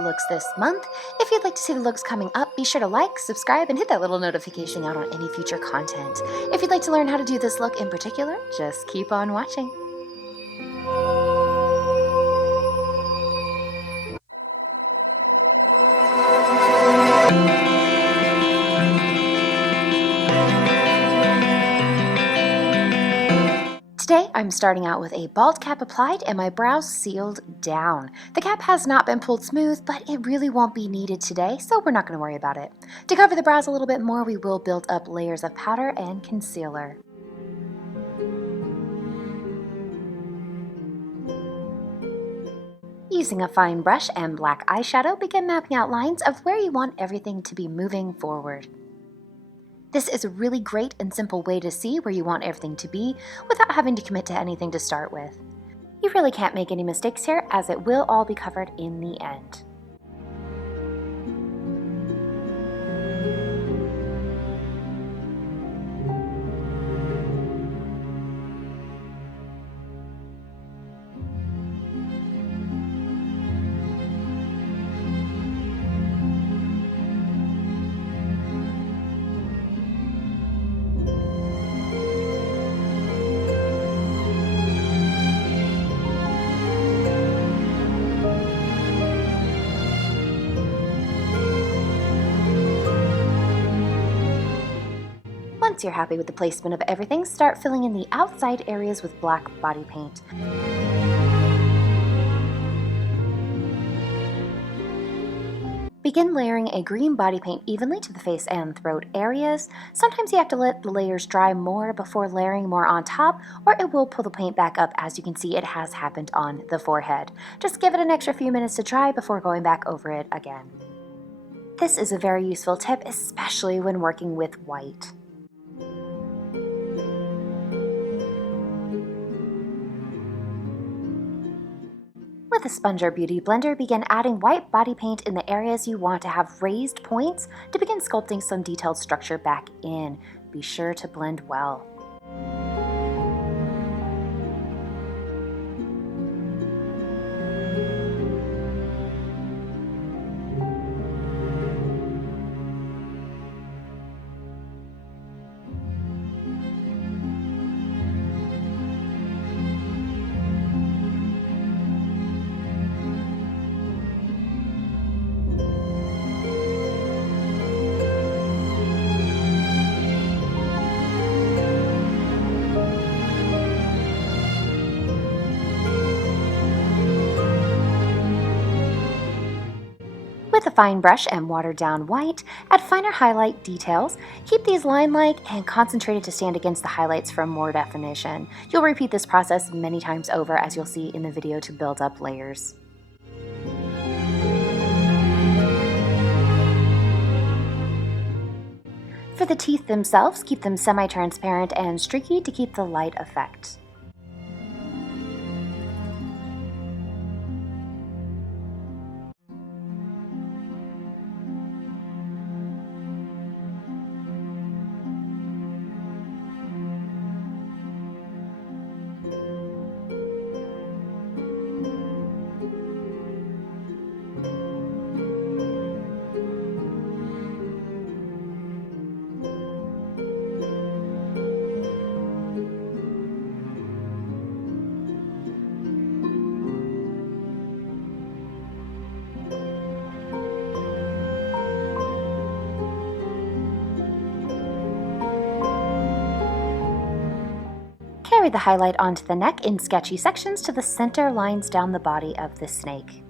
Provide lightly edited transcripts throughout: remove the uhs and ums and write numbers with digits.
looks this month. If you'd like to see the looks coming up, be sure to like, subscribe, and hit that little notification out on any future content. If you'd like to learn how to do this look in particular, just keep on watching. Today, I'm starting out with a bald cap applied and my brows sealed down. The cap has not been pulled smooth, but it really won't be needed today, so we're not going to worry about it. To cover the brows a little bit more, we will build up layers of powder and concealer. Using a fine brush and black eyeshadow, begin mapping out lines of where you want everything to be moving forward. This is a really great and simple way to see where you want everything to be without having to commit to anything to start with. You really can't make any mistakes here, as it will all be covered in the end. Once you're happy with the placement of everything, start filling in the outside areas with black body paint. Begin layering a green body paint evenly to the face and throat areas. Sometimes you have to let the layers dry more before layering more on top, or it will pull the paint back up. As you can see, it has happened on the forehead. Just give it an extra few minutes to dry before going back over it again. This is a very useful tip, especially when working with white. With a sponge or beauty blender, begin adding white body paint in the areas you want to have raised points to begin sculpting some detailed structure back in. Be sure to blend well. With a fine brush and watered down white, add finer highlight details. Keep these line-like and concentrated to stand against the highlights for more definition. You'll repeat this process many times over, as you'll see in the video, to build up layers. For the teeth themselves, keep them semi-transparent and streaky to keep the light effect. Carry the highlight onto the neck in sketchy sections to the center lines down the body of the snake.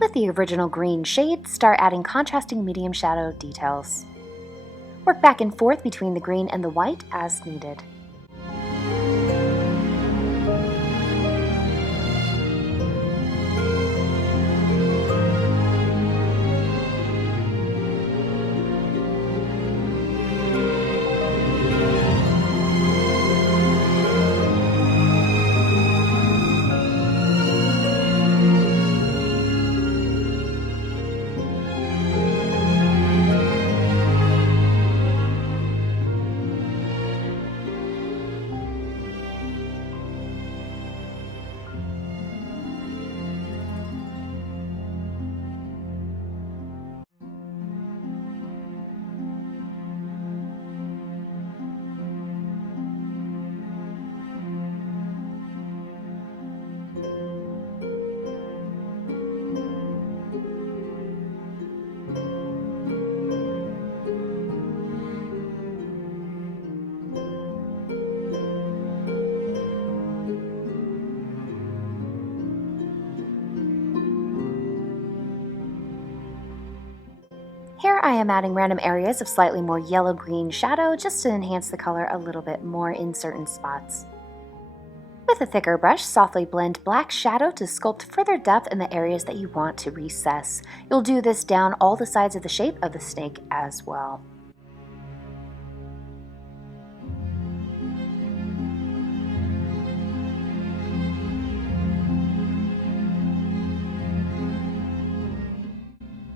With the original green shade, start adding contrasting medium shadow details. Work back and forth between the green and the white as needed. am adding random areas of slightly more yellow-green shadow just to enhance the color a little bit more in certain spots. With a thicker brush, softly blend black shadow to sculpt further depth in the areas that you want to recess. You'll do this down all the sides of the shape of the snake as well.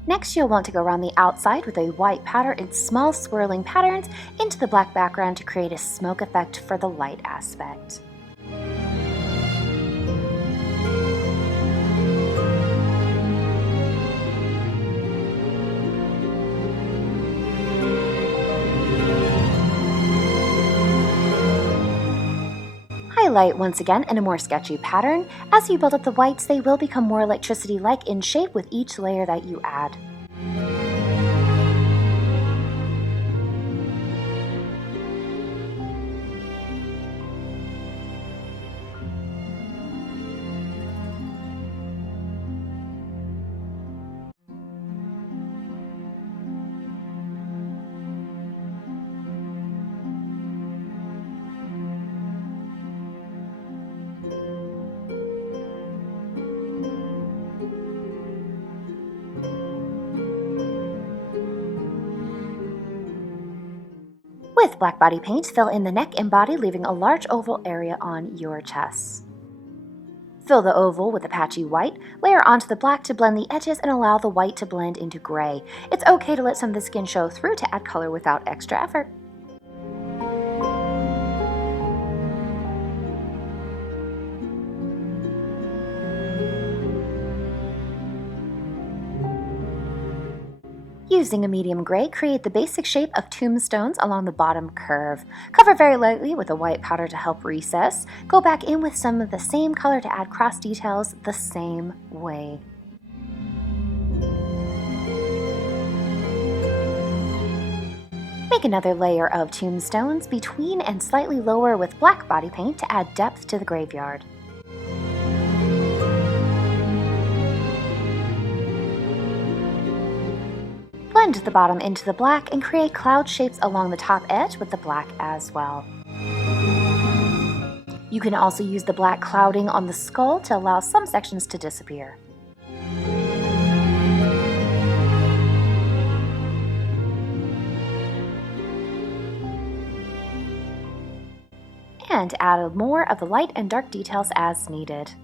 Next, you'll want to go around the outside with a white powder in small swirling patterns into the black background to create a smoke effect for the light aspect. Highlight once again in a more sketchy pattern. As you build up the whites, they will become more electricity-like in shape with each layer that you add. With black body paint, fill in the neck and body, leaving a large oval area on your chest. Fill the oval with a patchy white, layer onto the black to blend the edges and allow the white to blend into gray. It's okay to let some of the skin show through to add color without extra effort. Using a medium gray, create the basic shape of tombstones along the bottom curve. Cover very lightly with a white powder to help recess. Go back in with some of the same color to add cross details the same way. Make another layer of tombstones between and slightly lower with black body paint to add depth to the graveyard. Blend the bottom into the black and create cloud shapes along the top edge with the black as well. You can also use the black clouding on the skull to allow some sections to disappear. And add more of the light and dark details as needed.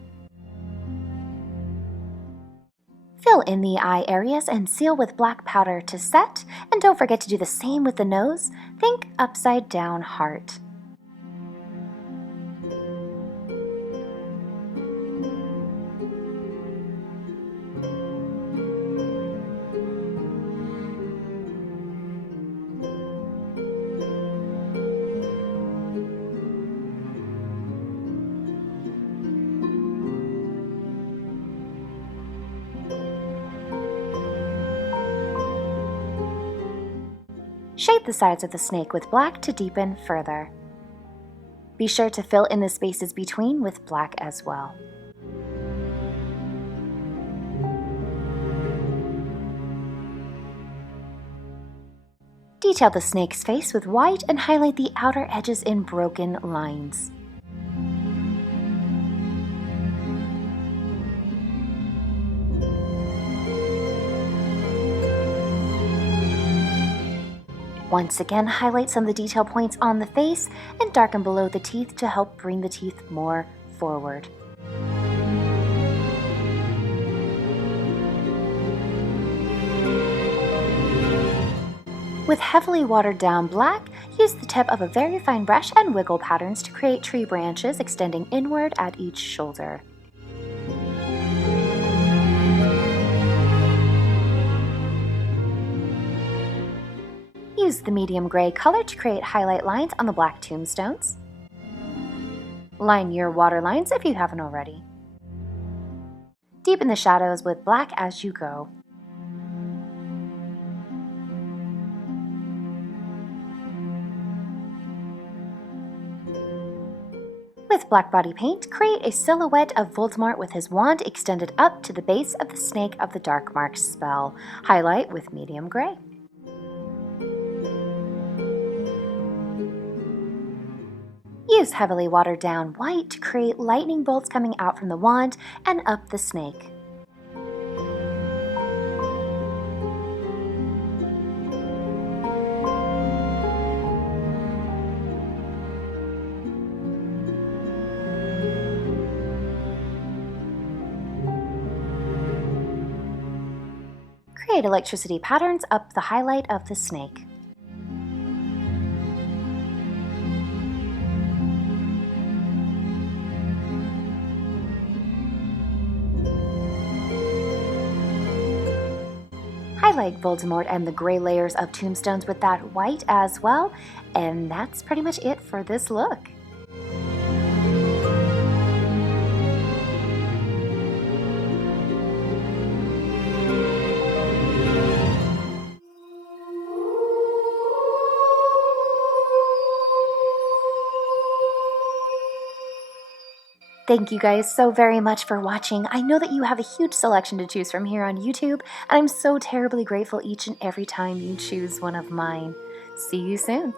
Fill in the eye areas and seal with black powder to set, and don't forget to do the same with the nose. Think upside down heart. Shade the sides of the snake with black to deepen further. Be sure to fill in the spaces between with black as well. Detail the snake's face with white and highlight the outer edges in broken lines. Once again, highlight some of the detail points on the face and darken below the teeth to help bring the teeth more forward. With heavily watered down black, use the tip of a very fine brush and wiggle patterns to create tree branches extending inward at each shoulder. Use the medium gray color to create highlight lines on the black tombstones. Line your water lines if you haven't already. Deepen the shadows with black as you go. With black body paint, create a silhouette of Voldemort with his wand extended up to the base of the Snake of the Dark Mark spell. Highlight with medium gray. use heavily watered down white to create lightning bolts coming out from the wand and up the snake. Create electricity patterns up the highlight of the snake. Highlight Voldemort and the gray layers of tombstones with that white as well, and that's pretty much it for this look. Thank you guys so very much for watching. I know that you have a huge selection to choose from here on YouTube, and I'm so terribly grateful each and every time you choose one of mine. See you soon.